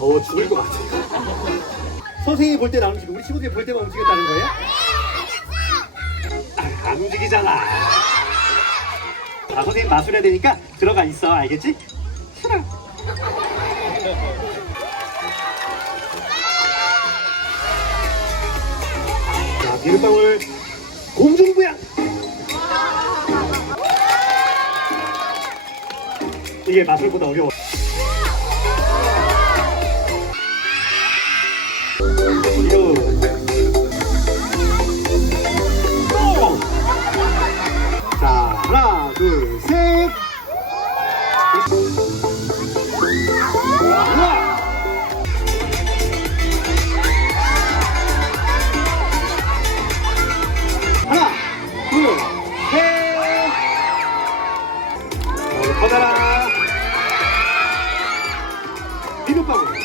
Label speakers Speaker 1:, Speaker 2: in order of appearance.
Speaker 1: 선생님이 볼 때는 안 움직이고 우리 친구들이 볼 때만 움직였다는 거예요? 아, 안 움직이잖아. 자, 선생님 마술해야 되니까 들어가 있어. 알겠지? 싫어. 자, 비눗방울 공중부양. 이게 마술보다 어려워. 하나 둘셋. 하나 둘셋. 커다란 비눗방울